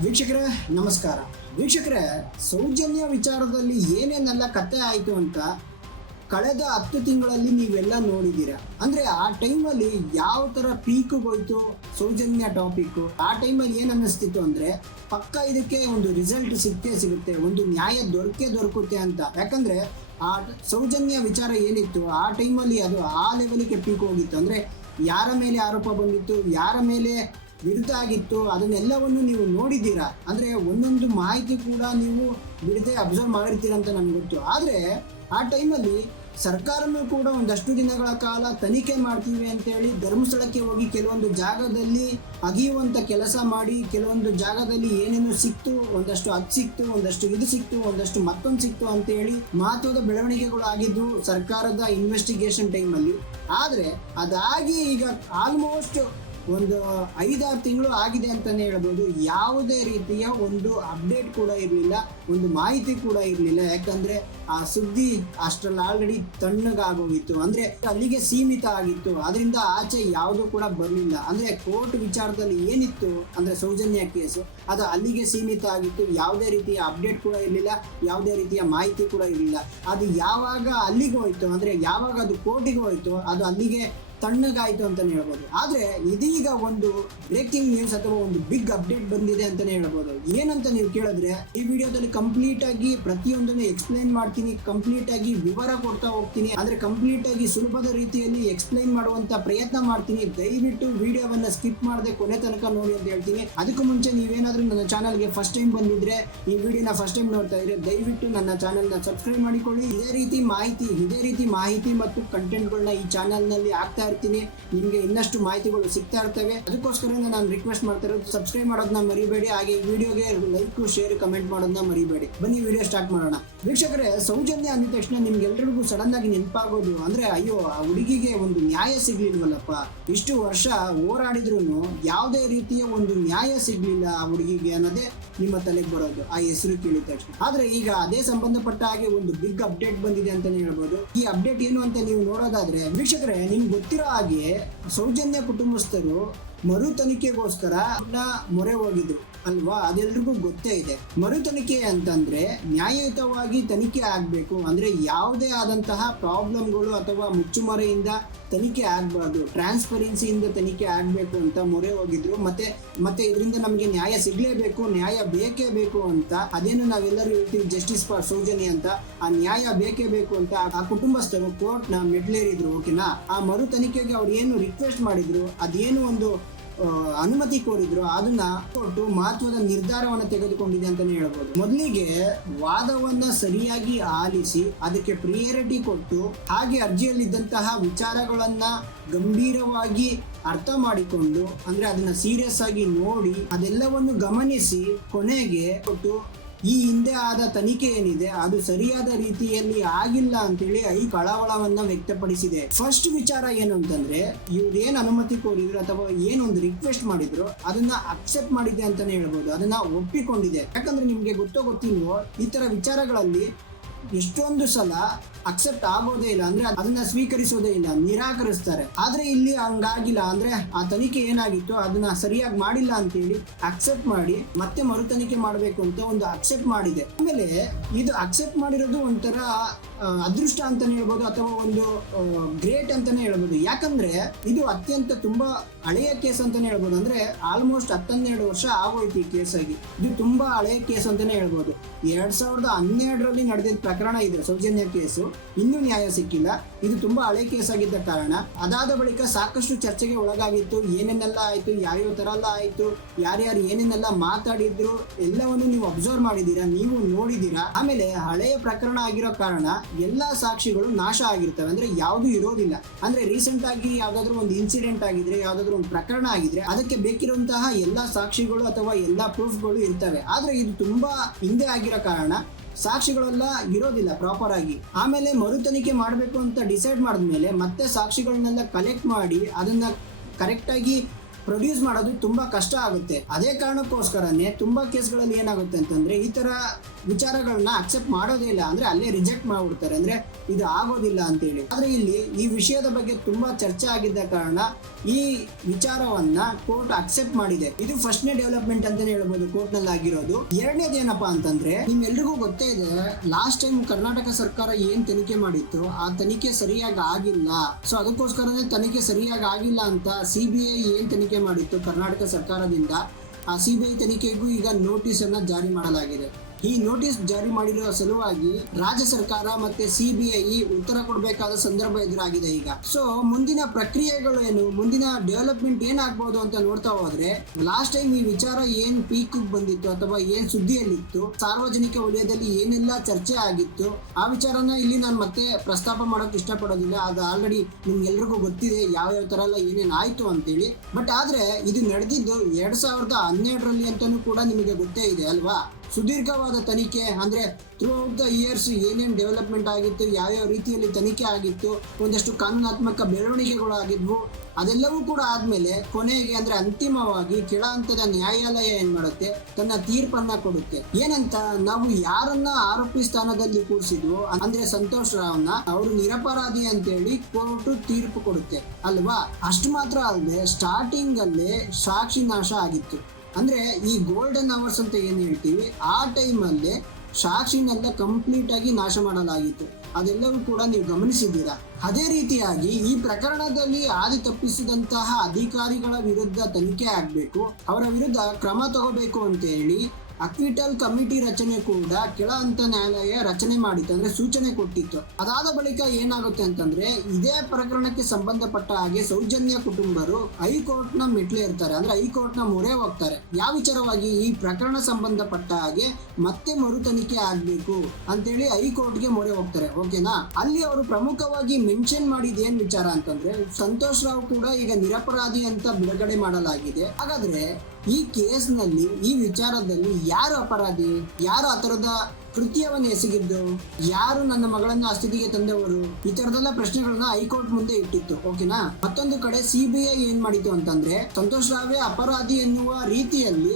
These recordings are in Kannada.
ವೀಕ್ಷಕರೇ ನಮಸ್ಕಾರ. ವೀಕ್ಷಕರೇ, ಸೌಜನ್ಯ ವಿಚಾರದಲ್ಲಿ ಏನೇನೆಲ್ಲ ಕತೆ ಆಯಿತು ಅಂತ ಕಳೆದ 10 ತಿಂಗಳಲ್ಲಿ ನೀವೆಲ್ಲ ನೋಡಿದ್ದೀರಾ. ಅಂದರೆ ಆ ಟೈಮಲ್ಲಿ ಯಾವ ಥರ ಪೀಕ್ಗೋಯ್ತು ಸೌಜನ್ಯ ಟಾಪಿಕ್ಕು. ಆ ಟೈಮಲ್ಲಿ ಏನು ಅನ್ನಿಸ್ತಿತ್ತು ಅಂದರೆ ಪಕ್ಕ ಇದಕ್ಕೆ ಒಂದು ರಿಸಲ್ಟ್ ಸಿಗುತ್ತೆ, ಒಂದು ನ್ಯಾಯ ದೊರಕುತ್ತೆ ಅಂತ. ಯಾಕಂದರೆ ಆ ಸೌಜನ್ಯ ವಿಚಾರ ಏನಿತ್ತು ಆ ಟೈಮಲ್ಲಿ ಅದು ಆ ಲೆವೆಲಿಗೆ ಪೀಕ್ ಹೋಗಿತ್ತು. ಅಂದರೆ ಯಾರ ಮೇಲೆ ಆರೋಪ ಬಂದಿತ್ತು, ಯಾರ ಮೇಲೆ ವಿರುದ್ಧ ಆಗಿತ್ತು, ಅದನ್ನೆಲ್ಲವನ್ನು ನೀವು ನೋಡಿದ್ದೀರಾ. ಅಂದರೆ ಒಂದೊಂದು ಮಾಹಿತಿ ಕೂಡ ನೀವು ಬಿಡದೆ ಅಬ್ಸರ್ವ್ ಮಾಡಿರ್ತೀರ ಅಂತ ನನಗೆ ಗೊತ್ತು. ಆದರೆ ಆ ಟೈಮಲ್ಲಿ ಸರ್ಕಾರನೂ ಕೂಡ ಒಂದಷ್ಟು ದಿನಗಳ ಕಾಲ ತನಿಖೆ ಮಾಡ್ತೀವಿ ಅಂತೇಳಿ ಧರ್ಮಸ್ಥಳಕ್ಕೆ ಹೋಗಿ ಕೆಲವೊಂದು ಜಾಗದಲ್ಲಿ ಅಗಿಯುವಂಥ ಕೆಲಸ ಮಾಡಿ, ಕೆಲವೊಂದು ಜಾಗದಲ್ಲಿ ಏನೇನು ಸಿಕ್ತು, ಒಂದಷ್ಟು ಅದು ಸಿಕ್ತು, ಒಂದಷ್ಟು ಇದು ಸಿಕ್ತು, ಒಂದಷ್ಟು ಮತ್ತೊಂದು ಸಿಕ್ತು ಅಂತೇಳಿ ಮಹತ್ವದ ಬೆಳವಣಿಗೆಗಳು ಆಗಿದ್ದು ಸರ್ಕಾರದ ಇನ್ವೆಸ್ಟಿಗೇಷನ್ ಟೈಮಲ್ಲಿ. ಆದರೆ ಅದಾಗಿ ಈಗ ಆಲ್ಮೋಸ್ಟ್ ಒಂದು 5-6 ತಿಂಗಳು ಆಗಿದೆ ಅಂತಲೇ ಹೇಳ್ಬೋದು. ಯಾವುದೇ ರೀತಿಯ ಒಂದು ಅಪ್ಡೇಟ್ ಕೂಡ ಇರಲಿಲ್ಲ, ಒಂದು ಮಾಹಿತಿ ಕೂಡ ಇರಲಿಲ್ಲ. ಯಾಕಂದರೆ ಆ ಸುದ್ದಿ ಅಷ್ಟರಲ್ಲಿ ಆಲ್ರೆಡಿ ತಣ್ಣಗಾಗೋಗಿತ್ತು, ಅಂದರೆ ಅಲ್ಲಿಗೆ ಸೀಮಿತ ಆಗಿತ್ತು. ಅದರಿಂದ ಆಚೆ ಯಾವುದೂ ಕೂಡ ಬರಲಿಲ್ಲ. ಅಂದರೆ ಕೋರ್ಟ್ ವಿಚಾರದಲ್ಲಿ ಏನಿತ್ತು ಅಂದರೆ ಸೌಜನ್ಯ ಕೇಸು, ಅದು ಅಲ್ಲಿಗೆ ಸೀಮಿತ ಆಗಿತ್ತು. ಯಾವುದೇ ರೀತಿಯ ಅಪ್ಡೇಟ್ ಕೂಡ ಇರಲಿಲ್ಲ, ಯಾವುದೇ ರೀತಿಯ ಮಾಹಿತಿ ಕೂಡ ಇರಲಿಲ್ಲ. ಅದು ಯಾವಾಗ ಅಲ್ಲಿಗೆ ಹೋಯ್ತು ಅಂದರೆ ಯಾವಾಗ ಅದು ಕೋರ್ಟಿಗೆ ಹೋಯ್ತು, ಅದು ಅಲ್ಲಿಗೆ ತಣ್ಣಗಾಯಿತು ಅಂತಲೇ ಹೇಳ್ಬೋದು. ಆದರೆ ಇದೀಗ ಒಂದು ಬ್ರೇಕಿಂಗ್ ನ್ಯೂಸ್ ಅಥವಾ ಒಂದು ಬಿಗ್ ಅಪ್ಡೇಟ್ ಬಂದಿದೆ ಅಂತಲೇ ಹೇಳ್ಬೋದು. ಏನಂತ ನೀವು ಕೇಳಿದ್ರೆ ಈ ವಿಡಿಯೋದಲ್ಲಿ ಕಂಪ್ಲೀಟ್ ಆಗಿ ಪ್ರತಿಯೊಂದನ್ನು ಎಕ್ಸ್ಪ್ಲೈನ್ ಮಾಡ್ತೀನಿ, ಕಂಪ್ಲೀಟ್ ಆಗಿ ವಿವರ ಕೊಡ್ತಾ ಹೋಗ್ತೀನಿ. ಅಂದರೆ ಕಂಪ್ಲೀಟ್ ಆಗಿ ಸುಲಭದ ರೀತಿಯಲ್ಲಿ ಎಕ್ಸ್ಪ್ಲೈನ್ ಮಾಡುವಂತ ಪ್ರಯತ್ನ ಮಾಡ್ತೀನಿ. ದಯವಿಟ್ಟು ವಿಡಿಯೋವನ್ನ ಸ್ಕಿಪ್ ಮಾಡದೆ ಕೊನೆ ತನಕ ನೋಡಿ ಅಂತ ಹೇಳ್ತೀನಿ. ಅದಕ್ಕೂ ಮುಂಚೆ ನೀವೇನಾದ್ರೂ ನನ್ನ ಚಾನಲ್ಗೆ ಫಸ್ಟ್ ಟೈಮ್ ಬಂದಿದ್ರೆ, ಈ ವಿಡಿಯೋನ ಫಸ್ಟ್ ಟೈಮ್ ನೋಡ್ತಾ ಇದ್ರೆ ದಯವಿಟ್ಟು ನನ್ನ ಚಾನಲ್ನ ಸಬ್ಸ್ಕ್ರೈಬ್ ಮಾಡಿಕೊಳ್ಳಿ. ಇದೇ ರೀತಿ ಮಾಹಿತಿ ಮತ್ತು ಕಂಟೆಂಟ್ಗಳನ್ನ ಈ ಚಾನಲ್ನಲ್ಲಿ ಆಗ್ತಾ ಇರ್ತೀನಿ. ನಿಮಗೆ ಇನ್ನಷ್ಟು ಮಾಹಿತಿಗಳು ಸಿಗ್ತಾ ಇರ್ತವೆ. ಅದಕ್ಕೋಸ್ಕರ ನಾನು ರಿಕ್ವೆಸ್ಟ್ ಮಾಡ್ತಾ ಇರೋದು ಸಬ್ಸ್ಕ್ರೈಬ್ ಮಾಡೋದನ್ನ ಮರಿಬೇಡಿ. ಹಾಗೆ ಈ ವಿಡಿಯೋಗೆ ಲೈಕ್, ಶೇರ್, ಕಮೆಂಟ್ ಮಾಡೋದನ್ನ ಮರಿಬೇಡಿ. ಬನ್ನಿ ವಿಡಿಯೋ ಸ್ಟಾರ್ಟ್ ಮಾಡೋಣ. ವೀಕ್ಷಕರೇ, ಸೌಜನ್ಯ ಅಂದ ತಕ್ಷಣ ನಿಮ್ಗೆಲ್ರಿಗೂ ಸಡನ್ ಆಗಿ ನೆನಪಾಗೋದು ಅಂದ್ರೆ ಅಯ್ಯೋ ಆ ಹುಡುಗಿಗೆ ಒಂದು ನ್ಯಾಯ ಸಿಗ್ಲಿಲ್ವಲ್ಲಪ್ಪ, ಇಷ್ಟು ವರ್ಷ ಹೋರಾಡಿದ್ರು ಯಾವುದೇ ರೀತಿಯ ಒಂದು ನ್ಯಾಯ ಸಿಗ್ಲಿಲ್ಲ ಆ ಹುಡುಗಿಗೆ ಅನ್ನೋದೇ ನಿಮ್ಮ ತಲೆಗೆ ಬರೋದು ಆ ಹೆಸರು ಕೇಳಿದ ತಕ್ಷಣ. ಆದ್ರೆ ಈಗ ಅದೇ ಸಂಬಂಧಪಟ್ಟ ಹಾಗೆ ಒಂದು ಬಿಗ್ ಅಪ್ಡೇಟ್ ಬಂದಿದೆ ಅಂತಾನೆ ಹೇಳ್ಬೋದು. ಈ ಅಪ್ಡೇಟ್ ಏನು ಅಂತ ನೀವು ನೋಡೋದಾದ್ರೆ ವೀಕ್ಷಕರೇ, ನಿಮ್ಗೆ ಗೊತ್ತಿರೋ ಹಾಗೆ ಸೌಜನ್ಯ ಕುಟುಂಬಸ್ಥರು ಮರು ತನಿಖೆಗೋಸ್ಕರ ಮೊರೆ ಹೋಗಿದ್ರು ಅಲ್ವಾ? ಅದೆಲ್ರಿಗೂ ಗೊತ್ತೇ ಇದೆ. ಮರು ತನಿಖೆ ಅಂತಂದ್ರೆ ನ್ಯಾಯಯುತವಾಗಿ ತನಿಖೆ ಆಗಬೇಕು, ಅಂದ್ರೆ ಯಾವುದೇ ಆದಂತಹ ಪ್ರಾಬ್ಲಮ್ಗಳು ಅಥವಾ ಮುಚ್ಚುಮರೆಯಿಂದ ತನಿಖೆ ಆಗಬಾರ್ದು, ಟ್ರಾನ್ಸ್ಪರೆನ್ಸಿಯಿಂದ ತನಿಖೆ ಆಗಬೇಕು ಅಂತ ಮೊರೆ ಹೋಗಿದ್ರು. ಮತ್ತೆ ಇದರಿಂದ ನಮಗೆ ನ್ಯಾಯ ಸಿಗ್ಲೇಬೇಕು, ನ್ಯಾಯ ಬೇಕೇ ಬೇಕು ಅಂತ. ಅದೇನು ನಾವೆಲ್ಲರೂ ಹೇಳ್ತೀವಿ ಜಸ್ಟಿಸ್ ಫಾರ್ ಸೌಜನ್ಯ ಅಂತ. ಆ ನ್ಯಾಯ ಬೇಕೇ ಬೇಕು ಅಂತ ಆ ಕುಟುಂಬಸ್ಥರು ಕೋರ್ಟ್ನ ಮೆಟ್ಲೇರಿದ್ರು. ಓಕೆನಾ? ಆ ಮರು ತನಿಖೆಗೆ ಅವ್ರು ಏನು ರಿಕ್ವೆಸ್ಟ್ ಮಾಡಿದ್ರು, ಅದೇನು ಒಂದು ಅನುಮತಿ ಕೋರಿದ್ರು, ಅದನ್ನ ಕೊಟ್ಟು ಮಹತ್ವದ ನಿರ್ಧಾರವನ್ನು ತೆಗೆದುಕೊಂಡಿದೆ ಅಂತಾನೆ ಹೇಳ್ಬೋದು. ಮೊದಲಿಗೆ ವಾದವನ್ನ ಸರಿಯಾಗಿ ಆಲಿಸಿ ಅದಕ್ಕೆ ಪ್ರಿಯಾರಿಟಿ ಕೊಟ್ಟು, ಹಾಗೆ ಅರ್ಜಿಯಲ್ಲಿದ್ದಂತಹ ವಿಚಾರಗಳನ್ನ ಗಂಭೀರವಾಗಿ ಅರ್ಥ ಮಾಡಿಕೊಂಡು, ಅಂದ್ರೆ ಅದನ್ನ ಸೀರಿಯಸ್ ಆಗಿ ನೋಡಿ ಅದೆಲ್ಲವನ್ನು ಗಮನಿಸಿ ಕೊನೆಗೆ ಕೊಟ್ಟು ಈ ಹಿಂದೆ ಆದ ತನಿಖೆ ಏನಿದೆ ಅದು ಸರಿಯಾದ ರೀತಿಯಲ್ಲಿ ಆಗಿಲ್ಲ ಅಂತೇಳಿ ಈ ಕಳವಳವನ್ನ ವ್ಯಕ್ತಪಡಿಸಿದೆ. ಫಸ್ಟ್ ವಿಚಾರ ಏನು ಅಂತಂದ್ರೆ ಇವ್ರು ಏನ್ ಅನುಮತಿ ಕೋರಿದ್ರು ಅಥವಾ ಏನೊಂದು ರಿಕ್ವೆಸ್ಟ್ ಮಾಡಿದ್ರು ಅದನ್ನ ಅಕ್ಸೆಪ್ಟ್ ಮಾಡಿದೆ ಅಂತಾನೆ ಹೇಳ್ಬೋದು, ಅದನ್ನ ಒಪ್ಪಿಕೊಂಡಿದೆ. ಯಾಕಂದ್ರೆ ನಿಮ್ಗೆ ಗೊತ್ತಿಲ್ವೋ, ಈ ತರ ವಿಚಾರಗಳಲ್ಲಿ ಎಷ್ಟೊಂದು ಸಲ ಅಕ್ಸೆಪ್ಟ್ ಆಗೋದೇ ಇಲ್ಲ, ಅಂದ್ರೆ ಅದನ್ನ ಸ್ವೀಕರಿಸೋದೇ ಇಲ್ಲ, ನಿರಾಕರಿಸ್ತಾರೆ. ಆದ್ರೆ ಇಲ್ಲಿ ಹಂಗಾಗಿಲ್ಲ. ಅಂದ್ರೆ ಆ ತನಿಖೆ ಏನಾಗಿತ್ತು ಅದನ್ನ ಸರಿಯಾಗಿ ಮಾಡಿಲ್ಲ ಅಂತೇಳಿ ಅಕ್ಸೆಪ್ಟ್ ಮಾಡಿ ಮತ್ತೆ ಮರು ತನಿಖೆ ಮಾಡಬೇಕು ಅಂತ ಒಂದು ಅಕ್ಸೆಪ್ಟ್ ಮಾಡಿದೆ. ಆಮೇಲೆ ಇದು ಅಕ್ಸೆಪ್ಟ್ ಮಾಡಿರೋದು ಒಂಥರ ಅದೃಷ್ಟ ಅಂತಾನೆ ಹೇಳ್ಬೋದು ಅಥವಾ ಒಂದು ಗ್ರೇಟ್ ಅಂತಾನೆ ಹೇಳ್ಬೋದು. ಯಾಕಂದ್ರೆ ಇದು ಅತ್ಯಂತ ತುಂಬಾ ಹಳೆಯ ಕೇಸ್ ಅಂತಾನೆ ಹೇಳ್ಬೋದು. ಅಂದ್ರೆ ಆಲ್ಮೋಸ್ಟ್ 12 ವರ್ಷ ಆಗೋಯ್ತು ಈ ಕೇಸ್ ಆಗಿ. ಇದು ತುಂಬಾ ಹಳೆಯ ಕೇಸ್ ಅಂತಾನೆ ಹೇಳ್ಬೋದು. 2012ರಲ್ಲಿ ನಡೆದಿದ್ದ ಪ್ರಕರಣ ಇದೆ ಸೌಜನ್ಯ ಕೇಸು. ಇನ್ನೂ ನ್ಯಾಯ ಸಿಕ್ಕಿಲ್ಲ. ಇದು ತುಂಬಾ ಹಳೆ ಕೇಸ್ ಆಗಿದ್ದ ಕಾರಣ ಅದಾದ ಬಳಿಕ ಸಾಕಷ್ಟು ಚರ್ಚೆಗೆ ಒಳಗಾಗಿತ್ತು. ಏನೇನೆಲ್ಲ ಆಯ್ತು, ಯಾವ್ಯಾವ ತರ ಎಲ್ಲ ಆಯ್ತು, ಯಾರ್ಯಾರು ಏನೇನೆಲ್ಲ ಮಾತಾಡಿದ್ರು ಎಲ್ಲವನ್ನು ನೀವು ಅಬ್ಸರ್ವ್ ಮಾಡಿದೀರಾ, ನೀವು ನೋಡಿದೀರಾ. ಆಮೇಲೆ ಹಳೆಯ ಪ್ರಕರಣ ಆಗಿರೋ ಕಾರಣ ಎಲ್ಲಾ ಸಾಕ್ಷಿಗಳು ನಾಶ ಆಗಿರ್ತವೆ, ಅಂದ್ರೆ ಯಾವುದು ಇರೋದಿಲ್ಲ. ಅಂದ್ರೆ ರೀಸೆಂಟ್ ಆಗಿ ಯಾವ್ದಾದ್ರು ಒಂದು ಇನ್ಸಿಡೆಂಟ್ ಆಗಿದ್ರೆ, ಯಾವ್ದಾದ್ರು ಒಂದು ಪ್ರಕರಣ ಆಗಿದ್ರೆ ಅದಕ್ಕೆ ಬೇಕಿರುವಂತಹ ಎಲ್ಲಾ ಸಾಕ್ಷಿಗಳು ಅಥವಾ ಎಲ್ಲಾ ಪ್ರೂಫ್ಗಳು ಇರ್ತವೆ. ಆದ್ರೆ ಇದು ತುಂಬಾ ಹಿಂದೆ ಆಗಿರೋ ಕಾರಣ ಸಾಕ್ಷಿಗಳೆಲ್ಲ ಇರೋದಿಲ್ಲ ಪ್ರಾಪರ್ ಆಗಿ. ಆಮೇಲೆ ಮರು ತನಿಖೆ ಮಾಡಬೇಕು ಅಂತ ಡಿಸೈಡ್ ಮಾಡಿದ್ಮೇಲೆ ಮತ್ತೆ ಸಾಕ್ಷಿಗಳನ್ನೆಲ್ಲ ಕಲೆಕ್ಟ್ ಮಾಡಿ ಅದನ್ನ ಕರೆಕ್ಟ್ ಆಗಿ ಪ್ರೊಡ್ಯೂಸ್ ಮಾಡೋದು ತುಂಬಾ ಕಷ್ಟ ಆಗುತ್ತೆ. ಅದೇ ಕಾರಣಕ್ಕೋಸ್ಕರನೇ ತುಂಬಾ ಕೇಸ್ಗಳಲ್ಲಿ ಏನಾಗುತ್ತೆ ಅಂತಂದ್ರೆ ಈ ತರ ವಿಚಾರಗಳನ್ನ ಅಕ್ಸೆಪ್ಟ್ ಮಾಡೋದೇ ಇಲ್ಲ, ಅಂದ್ರೆ ಅಲ್ಲೇ ರಿಜೆಕ್ಟ್ ಮಾಡ್ಬಿಡ್ತಾರೆ, ಅಂದ್ರೆ ಇದು ಆಗೋದಿಲ್ಲ ಅಂತೇಳಿ. ಆದ್ರೆ ಇಲ್ಲಿ ಈ ವಿಷಯದ ಬಗ್ಗೆ ತುಂಬಾ ಚರ್ಚೆ ಆಗಿದ್ದ ಕಾರಣ ಈ ವಿಚಾರವನ್ನ ಕೋರ್ಟ್ ಅಕ್ಸೆಪ್ಟ್ ಮಾಡಿದೆ. ಇದು ಫಸ್ಟ್ನೇ ಡೆವಲಪ್ಮೆಂಟ್ ಅಂತಾನೆ ಹೇಳ್ಬೋದು ಕೋರ್ಟ್ ನಲ್ಲಿ ಆಗಿರೋದು. ಎರಡನೇದೇನಪ್ಪಾ ಅಂತಂದ್ರೆ ನಿಮ್ಮೆಲ್ರಿಗೂ ಗೊತ್ತೇ ಇದೆ, ಲಾಸ್ಟ್ ಟೈಮ್ ಕರ್ನಾಟಕ ಸರ್ಕಾರ ಏನ್ ತನಿಖೆ ಮಾಡಿತ್ತು ಆ ತನಿಖೆ ಸರಿಯಾಗಿ ಆಗಿಲ್ಲ. ಸೊ ಅದಕ್ಕೋಸ್ಕರನೇ ತನಿಖೆ ಸರಿಯಾಗಿ ಆಗಿಲ್ಲ ಅಂತ ಸಿಬಿಐ ಏನ್ ತನಿಖೆ ಮಾಡಿತ್ತು ಕರ್ನಾಟಕ ಸರ್ಕಾರದಿಂದ, ಆ ಸಿಬಿಐ ತನಿಖೆಗೂ ಈಗ ನೋಟಿಸ್ ಅನ್ನ ಜಾರಿ ಮಾಡಲಾಗಿದೆ. ಈ ನೋಟಿಸ್ ಜಾರಿ ಮಾಡಿರುವ ಸಲುವಾಗಿ ರಾಜ್ಯ ಸರ್ಕಾರ ಮತ್ತೆ ಸಿಬಿಐ ಉತ್ತರ ಕೊಡಬೇಕಾದ ಸಂದರ್ಭ ಎದುರಾಗಿದೆ ಈಗ. ಸೊ ಮುಂದಿನ ಪ್ರಕ್ರಿಯೆಗಳು ಏನು, ಮುಂದಿನ ಡೆವಲಪ್ಮೆಂಟ್ ಏನಾಗಬಹುದು ಅಂತ ನೋಡ್ತಾ ಹೋದ್ರೆ, ಲಾಸ್ಟ್ ಟೈಮ್ ಈ ವಿಚಾರ ಏನ್ ಪೀಕ್ ಬಂದಿತ್ತು ಅಥವಾ ಏನ್ ಸುದ್ದಿಯಲ್ಲಿತ್ತು, ಸಾರ್ವಜನಿಕ ವಲಯದಲ್ಲಿ ಏನೆಲ್ಲ ಚರ್ಚೆ ಆಗಿತ್ತು, ಆ ವಿಚಾರನ ಇಲ್ಲಿ ನಾನು ಮತ್ತೆ ಪ್ರಸ್ತಾಪ ಮಾಡೋಕೆ ಇಷ್ಟಪಡೋದಿಲ್ಲ. ಅದು ಆಲ್ರೆಡಿ ನಿಮ್ಗೆಲ್ರಿಗೂ ಗೊತ್ತಿದೆ ಯಾವ ತರ ಎಲ್ಲ ಏನೇನ್ ಆಯ್ತು ಅಂತೇಳಿ. ಬಟ್ ಆದ್ರೆ ಇದು ನಡೆದಿದ್ದು 2012ರಲ್ಲಿ ಅಂತಾನೂ ಕೂಡ ನಿಮಗೆ ಗೊತ್ತೇ ಇದೆ ಅಲ್ವಾ. ಸುದೀರ್ಘವಾದ ತನಿಖೆ, ಅಂದ್ರೆ ಥ್ರೂ ಔಟ್ ದ ಇಯರ್ಸ್ ಏನೇನು ಡೆವಲಪ್ಮೆಂಟ್ ಆಗಿತ್ತು, ಯಾವ್ಯಾವ ರೀತಿಯಲ್ಲಿ ತನಿಖೆ ಆಗಿತ್ತು, ಒಂದಷ್ಟು ಕಾನೂನಾತ್ಮಕ ಬೆಳವಣಿಗೆಗಳು ಆಗಿದ್ವು, ಅದೆಲ್ಲವೂ ಕೂಡ ಆದ್ಮೇಲೆ ಕೊನೆಗೆ ಅಂದ್ರೆ ಅಂತಿಮವಾಗಿ ಕೆಳ ಹಂತದ ನ್ಯಾಯಾಲಯ ಏನ್ ಮಾಡುತ್ತೆ, ತನ್ನ ತೀರ್ಪನ್ನ ಕೊಡುತ್ತೆ. ಏನಂತ, ನಾವು ಯಾರನ್ನ ಆರೋಪಿ ಸ್ಥಾನದಲ್ಲಿ ಕೂರಿಸಿದ್ವು ಅಂದ್ರೆ ಸಂತೋಷ್ ರಾವ್ನ, ಅವರು ನಿರಪರಾಧಿ ಅಂತೇಳಿ ಕೋರ್ಟ್ ತೀರ್ಪು ಕೊಡುತ್ತೆ ಅಲ್ವಾ. ಅಷ್ಟು ಮಾತ್ರ ಅಲ್ಲದೆ ಸ್ಟಾರ್ಟಿಂಗ್ ಅಲ್ಲೇ ಸಾಕ್ಷಿ ನಾಶ ಆಗಿತ್ತು. ಅಂದ್ರೆ ಈ ಗೋಲ್ಡನ್ ಅವರ್ಸ್ ಅಂತ ಏನ್ ಹೇಳ್ತೀವಿ, ಆ ಟೈಮಲ್ಲೇ ಸಾಕ್ಷಿನೆಲ್ಲ ಕಂಪ್ಲೀಟ್ ಆಗಿ ನಾಶ ಮಾಡಲಾಗಿತ್ತು. ಅದೆಲ್ಲವೂ ಕೂಡ ನೀವು ಗಮನಿಸಿದ್ದೀರಾ. ಅದೇ ರೀತಿಯಾಗಿ ಈ ಪ್ರಕರಣದಲ್ಲಿ ಹಾದಿ ತಪ್ಪಿಸಿದಂತಹ ಅಧಿಕಾರಿಗಳ ವಿರುದ್ಧ ತನಿಖೆ ಆಗ್ಬೇಕು, ಅವರ ವಿರುದ್ಧ ಕ್ರಮ ತಗೋಬೇಕು ಅಂತ ಹೇಳಿ ಅಕ್ವಿಟಲ್ ಕಮಿಟಿ ರಚನೆ ಕೂಡ ಕೆಳ ಹಂತ ನ್ಯಾಯಾಲಯ ರಚನೆ ಮಾಡಿತ್ತು, ಅಂದ್ರೆ ಸೂಚನೆ ಕೊಟ್ಟಿತ್ತು. ಅದಾದ ಬಳಿಕ ಏನಾಗುತ್ತೆ ಅಂತಂದ್ರೆ ಇದೇ ಪ್ರಕರಣಕ್ಕೆ ಸಂಬಂಧಪಟ್ಟ ಹಾಗೆ ಸೌಜನ್ಯ ಕುಟುಂಬರು ಹೈಕೋರ್ಟ್ ನ ಮೆಟ್ಲೇರ್ತಾರೆ, ಅಂದ್ರೆ ಹೈಕೋರ್ಟ್ ನ ಮೊರೆ ಹೋಗ್ತಾರೆ. ಯಾವ ವಿಚಾರವಾಗಿ, ಈ ಪ್ರಕರಣ ಸಂಬಂಧಪಟ್ಟ ಹಾಗೆ ಮತ್ತೆ ಮರು ತನಿಖೆ ಆಗ್ಬೇಕು ಅಂತೇಳಿ ಹೈಕೋರ್ಟ್ಗೆ ಮೊರೆ ಹೋಗ್ತಾರೆ. ಓಕೆನಾ. ಅಲ್ಲಿ ಅವರು ಪ್ರಮುಖವಾಗಿ ಮೆನ್ಷನ್ ಮಾಡಿದ ಏನ್ ವಿಚಾರ ಅಂತಂದ್ರೆ ಸಂತೋಷ್ ರಾವ್ ಕೂಡ ಈಗ ನಿರಪರಾಧಿ ಅಂತ ಬಿಡುಗಡೆ ಮಾಡಲಾಗಿದೆ. ಹಾಗಾದ್ರೆ ಈ ಕೇಸ್ ನಲ್ಲಿ, ಈ ವಿಚಾರದಲ್ಲಿ ಯಾರು ಅಪರಾಧಿ, ಯಾರು ಆ ತರದ ಕೃತ್ಯವನ್ನು ಎಸಗಿದ್ದು, ಯಾರು ನನ್ನ ಮಗಳನ್ನ ಆ ಸ್ಥಿತಿಗೆ ತಂದವರು, ಈ ತರದೆಲ್ಲ ಪ್ರಶ್ನೆಗಳನ್ನ ಹೈಕೋರ್ಟ್ ಮುಂದೆ ಇಟ್ಟಿತ್ತು. ಓಕೆನಾ. ಮತ್ತೊಂದು ಕಡೆ ಸಿಬಿಐ ಏನ್ ಮಾಡಿತ್ತು ಅಂತಂದ್ರೆ ಸಂತೋಷ್ ರಾವೇ ಅಪರಾಧಿ ಎನ್ನುವ ರೀತಿಯಲ್ಲಿ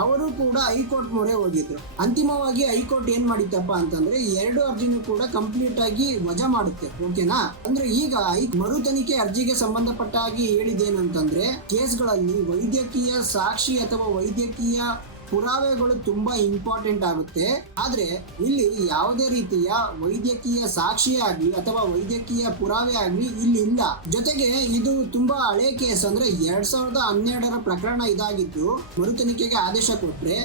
ಅವರು ಕೂಡ ಹೈಕೋರ್ಟ್ ಮೊರೆ ಹೋಗಿದ್ರು. ಅಂತಿಮವಾಗಿ ಹೈಕೋರ್ಟ್ ಏನ್ ಮಾಡಿತ್ತಪ್ಪ ಅಂತಂದ್ರೆ 2 ಅರ್ಜಿನೂ ಕೂಡ ಕಂಪ್ಲೀಟ್ ಆಗಿ ವಜಾ ಮಾಡುತ್ತೆ. ಓಕೆನಾ. ಅಂದ್ರೆ ಈಗ ಮರು ತನಿಖೆ ಅರ್ಜಿಗೆ ಸಂಬಂಧಪಟ್ಟ ಹಾಗೆ ಹೇಳಿದೇನಂತಂದ್ರೆ ಕೇಸ್ಗಳಲ್ಲಿ ವೈದ್ಯಕೀಯ ಸಾಕ್ಷಿ ಅಥವಾ ವೈದ್ಯಕೀಯ ಪುರಾವೆಗಳು ತುಂಬಾ ಇಂಪಾರ್ಟೆಂಟ್ ಆಗುತ್ತೆ. ಆದ್ರೆ ಇಲ್ಲಿ ಯಾವುದೇ ರೀತಿಯ ವೈದ್ಯಕೀಯ ಸಾಕ್ಷಿ ಆಗ್ಲಿ ಅಥವಾ ವೈದ್ಯಕೀಯ ಪುರಾವೆ ಆಗ್ಲಿ ಇಲ್ಲಿ ಇಲ್ಲ. ಜೊತೆಗೆ ಇದು ತುಂಬಾ ಹಳೆ ಕೇಸ್, ಅಂದ್ರೆ 2012ರ ಪ್ರಕರಣ ಇದಾಗಿದ್ದು ಮರು ತನಿಖೆಗೆ ಆದೇಶ ಕೊಟ್ರೆ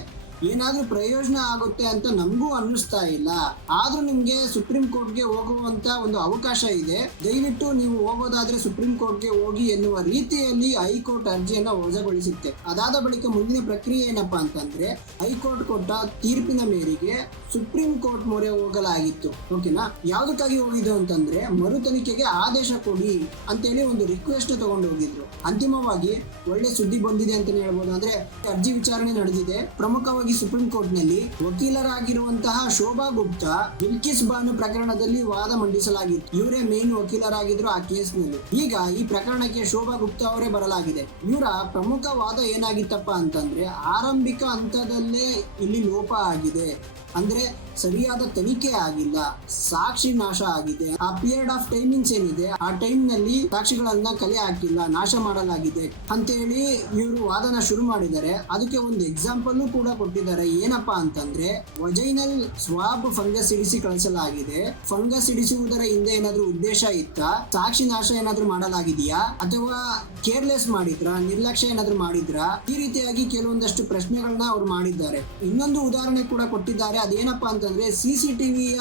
ಏನಾದ್ರೂ ಪ್ರಯೋಜನ ಆಗುತ್ತೆ ಅಂತ ನಮಗೂ ಅನ್ನಿಸ್ತಾ ಇಲ್ಲ. ಆದ್ರೂ ನಿಮ್ಗೆ ಸುಪ್ರೀಂ ಕೋರ್ಟ್ಗೆ ಹೋಗುವಂತ ಒಂದು ಅವಕಾಶ ಇದೆ, ದಯವಿಟ್ಟು ನೀವು ಹೋಗೋದಾದ್ರೆ ಸುಪ್ರೀಂ ಕೋರ್ಟ್ಗೆ ಹೋಗಿ ಎನ್ನುವ ರೀತಿಯಲ್ಲಿ ಹೈಕೋರ್ಟ್ ಅರ್ಜಿಯನ್ನ ವಜಾಗೊಳಿಸುತ್ತೆ. ಅದಾದ ಬಳಿಕ ಮುಂದಿನ ಪ್ರಕ್ರಿಯೆ ಏನಪ್ಪಾ ಅಂತಂದ್ರೆ ಹೈಕೋರ್ಟ್ ಕೊಟ್ಟ ತೀರ್ಪಿನ ಮೇರೆಗೆ ಸುಪ್ರೀಂ ಕೋರ್ಟ್ ಮೊರೆ ಹೋಗಲಾಗಿತ್ತು. ಓಕೆನಾ. ಯಾವ್ದಕ್ಕಾಗಿ ಹೋಗಿದ್ದು ಅಂತಂದ್ರೆ ಮರು ತನಿಖೆಗೆ ಆದೇಶ ಕೊಡಿ ಅಂತೇಳಿ ಒಂದು ರಿಕ್ವೆಸ್ಟ್ ತಗೊಂಡು ಹೋಗಿದ್ರು. ಅಂತಿಮವಾಗಿ ಒಳ್ಳೆ ಸುದ್ದಿ ಬಂದಿದೆ ಅಂತಾನೆ ಹೇಳ್ಬೋದು. ಅಂದ್ರೆ ಅರ್ಜಿ ವಿಚಾರಣೆ ನಡೆದಿದೆ. ಪ್ರಮುಖವಾಗಿ ಸುಪ್ರೀಂ ಕೋರ್ಟ್ ನಲ್ಲಿ ವಕೀಲರಾಗಿರುವಂತಹ ಶೋಭಾ ಗುಪ್ತಾ ಬಿಲ್ಕಿಸ್ ಬಾನು ಪ್ರಕರಣದಲ್ಲಿ ವಾದ ಮಂಡಿಸಲಾಗಿತ್ತು. ಇವರೇ ಮೇನ್ ವಕೀಲರಾಗಿದ್ರು ಆ ಕೇಸ್ ನಲ್ಲಿ. ಈಗ ಈ ಪ್ರಕರಣಕ್ಕೆ ಶೋಭಾ ಗುಪ್ತಾ ಅವರೇ ಬರಲಾಗಿದೆ. ಇವರ ಪ್ರಮುಖ ವಾದ ಏನಾಗಿತ್ತಪ್ಪ ಅಂತಂದ್ರೆ ಆರಂಭಿಕ ಹಂತದಲ್ಲೇ ಇಲ್ಲಿ ಲೋಪ ಆಗಿದೆ, ಅಂದ್ರೆ ಸರಿಯಾದ ತನಿಖೆ ಆಗಿಲ್ಲ, ಸಾಕ್ಷಿ ನಾಶ ಆಗಿದೆ. ಆ ಪೀರಿಯಡ್ ಆಫ್ ಟೈಮಿಂಗ್ಸ್ ಏನಿದೆ ಆ ಟೈಮ್ ನಲ್ಲಿ ಸಾಕ್ಷಿಗಳನ್ನ ಕಲೆ ಹಾಕಿಲ್ಲ, ನಾಶ ಮಾಡಲಾಗಿದೆ ಅಂತೇಳಿ ಇವರು ವಾದನ ಶುರು ಮಾಡಿದ್ದಾರೆ. ಅದಕ್ಕೆ ಒಂದು ಎಕ್ಸಾಂಪಲ್ ಕೂಡ ಕೊಟ್ಟಿದ್ದಾರೆ. ಏನಪ್ಪಾ ಅಂತಂದ್ರೆ ವಜೈನಲ್ ಸ್ವಾಬ್ ಫಂಗಸ್ ಇಡಿಸಿ ಕಳಿಸಲಾಗಿದೆ. ಫಂಗಸ್ ಇಡಿಸುವುದರ ಹಿಂದೆ ಏನಾದ್ರೂ ಉದ್ದೇಶ ಇತ್ತಾ, ಸಾಕ್ಷಿ ನಾಶ ಏನಾದ್ರೂ ಮಾಡಲಾಗಿದೆಯಾ, ಅಥವಾ ಕೇರ್ಲೆಸ್ ಮಾಡಿದ್ರ, ನಿರ್ಲಕ್ಷ್ಯ ಏನಾದ್ರೂ ಮಾಡಿದ್ರ, ಈ ರೀತಿಯಾಗಿ ಕೆಲವೊಂದಷ್ಟು ಪ್ರಶ್ನೆಗಳನ್ನ ಅವ್ರು ಮಾಡಿದ್ದಾರೆ. ಇನ್ನೊಂದು ಉದಾಹರಣೆ ಕೂಡ ಕೊಟ್ಟಿದ್ದಾರೆ. ಅದೇನಪ್ಪಾ ಅಂತಂದ್ರೆ ಸಿಸಿಟಿವಿಯ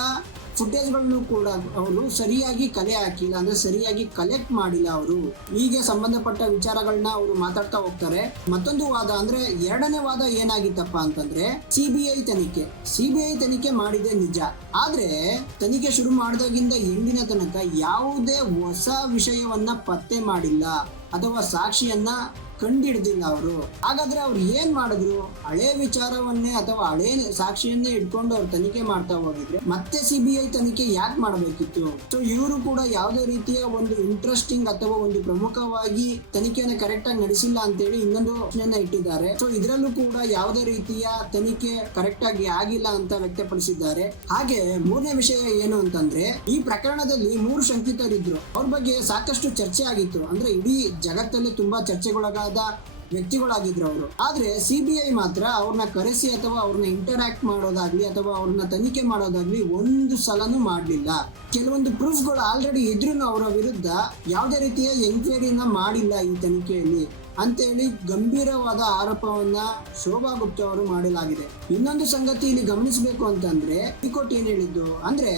ಫುಟೇಜ್ಗಳನ್ನು ಕೂಡ ಅವರು ಸರಿಯಾಗಿ ಕಲೆ ಹಾಕಿಲ್ಲ, ಅಂದ್ರೆ ಸರಿಯಾಗಿ ಕಲೆಕ್ಟ್ ಮಾಡಿಲ್ಲ ಅವರು. ಹೀಗೆ ಸಂಬಂಧಪಟ್ಟ ವಿಚಾರಗಳನ್ನ ಅವರು ಮಾತಾಡ್ತಾ ಹೋಗ್ತಾರೆ. ಮತ್ತೊಂದು ವಾದ ಅಂದ್ರೆ ಎರಡನೇ ವಾದ ಏನಾಗಿತ್ತಪ್ಪ ಅಂತಂದ್ರೆ ಸಿಬಿಐ ತನಿಖೆ ಮಾಡಿದೆ ನಿಜ, ಆದ್ರೆ ತನಿಖೆ ಶುರು ಮಾಡಿದಾಗಿಂದ ಎಂದಿನ ತನಕ ಯಾವುದೇ ಹೊಸ ವಿಷಯವನ್ನ ಪತ್ತೆ ಮಾಡಿಲ್ಲ ಅಥವಾ ಸಾಕ್ಷಿಯನ್ನ ಕಂಡಿಡ್ದಿಲ್ಲ ಅವರು. ಹಾಗಾದ್ರೆ ಅವ್ರು ಏನ್ ಮಾಡಿದ್ರು? ಹಳೆ ವಿಚಾರವನ್ನೇ ಅಥವಾ ಹಳೆ ಸಾಕ್ಷಿಯನ್ನೇ ಇಟ್ಕೊಂಡು ಅವ್ರು ತನಿಖೆ ಮಾಡ್ತಾ ಹೋಗಿದ್ರೆ ಮತ್ತೆ ಸಿಬಿಐ ತನಿಖೆ ಯಾಕೆ ಮಾಡಬೇಕಿತ್ತು? ಸೊ ಇವರು ಕೂಡ ಯಾವುದೇ ರೀತಿಯ ಒಂದು ಇಂಟ್ರೆಸ್ಟಿಂಗ್ ಅಥವಾ ಒಂದು ಪ್ರಮುಖವಾಗಿ ತನಿಖೆಯನ್ನು ಕರೆಕ್ಟ್ ಆಗಿ ನಡೆಸಿಲ್ಲ ಅಂತೇಳಿ ಇನ್ನೊಂದು ಪ್ರಶ್ನೆಯನ್ನ ಇಟ್ಟಿದ್ದಾರೆ. ಸೊ ಇದರಲ್ಲೂ ಕೂಡ ಯಾವುದೇ ರೀತಿಯ ತನಿಖೆ ಕರೆಕ್ಟ್ ಆಗಿ ಆಗಿಲ್ಲ ಅಂತ ವ್ಯಕ್ತಪಡಿಸಿದ್ದಾರೆ. ಹಾಗೆ ಮೂರನೇ ವಿಷಯ ಏನು ಅಂತಂದ್ರೆ, ಈ ಪ್ರಕರಣದಲ್ಲಿ 3 ಶಂಕಿತರಿದ್ರು. ಅವ್ರ ಬಗ್ಗೆ ಸಾಕಷ್ಟು ಚರ್ಚೆ ಆಗಿತ್ತು. ಅಂದ್ರೆ ಇಡೀ ಜಗತ್ತಲ್ಲಿ ತುಂಬಾ ಚರ್ಚೆಗೊಳಗಾದ ವ್ಯಕ್ತಿಗಳಾಗಿದ್ರು ಅವರು. ಆದ್ರೆ ಸಿಬಿಐ ಮಾತ್ರ ಅವ್ರನ್ನ ಕರೆಸಿ ಅಥವಾ ಅವ್ರನ್ನ ಇಂಟರಾಕ್ಟ್ ಮಾಡೋದಾಗ್ಲಿ ಅಥವಾ ಅವ್ರನ್ನ ತನಿಖೆ ಮಾಡೋದಾಗ್ಲಿ ಒಂದು ಸಲನೂ ಮಾಡ್ಲಿಲ್ಲ. ಕೆಲವೊಂದು ಪ್ರೂಫ್ಗಳು ಆಲ್ರೆಡಿ ಇದ್ರೂ ಅವರ ವಿರುದ್ಧ ಯಾವುದೇ ರೀತಿಯ ಎಂಕ್ವೈರಿನ ಮಾಡಿಲ್ಲ ಈ ತನಿಖೆಯಲ್ಲಿ ಅಂತೇಳಿ ಗಂಭೀರವಾದ ಆರೋಪವನ್ನ ಶೋಭಾ ಗುಪ್ತಾ ಅವರು ಮಾಡಲಾಗಿದೆ. ಇನ್ನೊಂದು ಸಂಗತಿ ಇಲ್ಲಿ ಗಮನಿಸಬೇಕು ಅಂತಂದ್ರೆ, ಹೈಕೋರ್ಟ್ ಏನ್ ಹೇಳಿದ್ದು ಅಂದ್ರೆ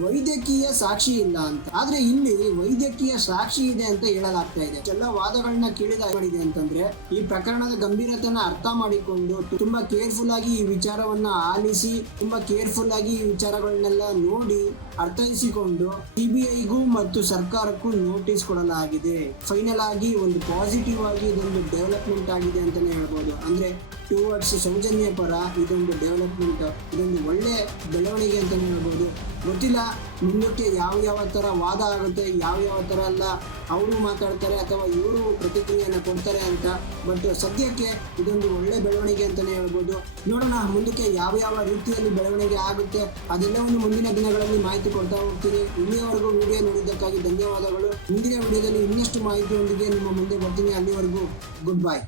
ವೈದ್ಯಕೀಯ ಸಾಕ್ಷಿ ಇಲ್ಲ ಅಂತ. ಆದ್ರೆ ಇಲ್ಲಿ ವೈದ್ಯಕೀಯ ಸಾಕ್ಷಿ ಇದೆ ಅಂತ ಹೇಳಲಾಗ್ತಾ ಇದೆ. ಎಲ್ಲ ವಾದಗಳನ್ನ ಮಾಡಿದೆ ಅಂತಂದ್ರೆ, ಈ ಪ್ರಕರಣದ ಗಂಭೀರತೆನ ಅರ್ಥ ಮಾಡಿಕೊಂಡು ತುಂಬಾ ಕೇರ್ಫುಲ್ ಆಗಿ ಈ ವಿಚಾರವನ್ನ ಆಲಿಸಿ ತುಂಬಾ ಕೇರ್ಫುಲ್ ಆಗಿ ಈ ವಿಚಾರಗಳನ್ನೆಲ್ಲ ನೋಡಿ ಅರ್ಥೈಸಿಕೊಂಡು ಸಿಬಿಐಗೂ ಮತ್ತು ಸರ್ಕಾರಕ್ಕೂ ನೋಟಿಸ್ ಕೊಡಲಾಗಿದೆ. ಫೈನಲ್ ಆಗಿ ಒಂದು ಪಾಸಿಟಿವ್ ಆಗಿ ಇದೊಂದು ಡೆವಲಪ್ಮೆಂಟ್ ಆಗಿದೆ ಅಂತಾನೆ ಹೇಳ್ಬೋದು. ಅಂದ್ರೆ ಟುವರ್ಡ್ಸ್ ಸೌಜನ್ಯ ಪರ ಇದೊಂದು ಡೆವಲಪ್ಮೆಂಟ್, ಇದೊಂದು ಒಳ್ಳೆ ಬೆಳವಣಿಗೆ ಅಂತಾನೆ ಹೇಳ್ಬೋದು. ಗೊತ್ತಿಲ್ಲ ಮುಂದಕ್ಕೆ ಯಾವ ತರ ವಾದ ಆಗುತ್ತೆ, ಯಾವ ತರ ಎಲ್ಲ ಅವರು ಮಾತಾಡ್ತಾರೆ ಅಥವಾ ಇವರು ಪ್ರತಿಕ್ರಿಯೆಯನ್ನು ಕೊಡ್ತಾರೆ ಅಂತ. ಬಟ್ ಸದ್ಯಕ್ಕೆ ಇದೊಂದು ಒಳ್ಳೆ ಬೆಳವಣಿಗೆ ಅಂತಾನೆ ಹೇಳ್ಬೋದು. ನೋಡೋಣ ಮುಂದಕ್ಕೆ ಯಾವ ರೀತಿಯಲ್ಲಿ ಬೆಳವಣಿಗೆ ಆಗುತ್ತೆ, ಅದೆಲ್ಲವನ್ನು ಮುಂದಿನ ದಿನಗಳಲ್ಲಿ ಮಾಹಿತಿ ಕೊಡ್ತಾ ಹೋಗ್ತೀನಿ. ಇಲ್ಲಿಯವರೆಗೂ ವಿಡಿಯೋ ನೋಡಿದ್ದಕ್ಕಾಗಿ ಧನ್ಯವಾದಗಳು. ಮುಂದಿನ ವಿಡಿಯೋದಲ್ಲಿ ಇನ್ನಷ್ಟು ಮಾಹಿತಿಯೊಂದಿಗೆ ನಿಮ್ಮ ಮುಂದೆ ಬರ್ತೀನಿ. ಅಲ್ಲಿವರೆಗೂ ಗುಡ್ ಬೈ.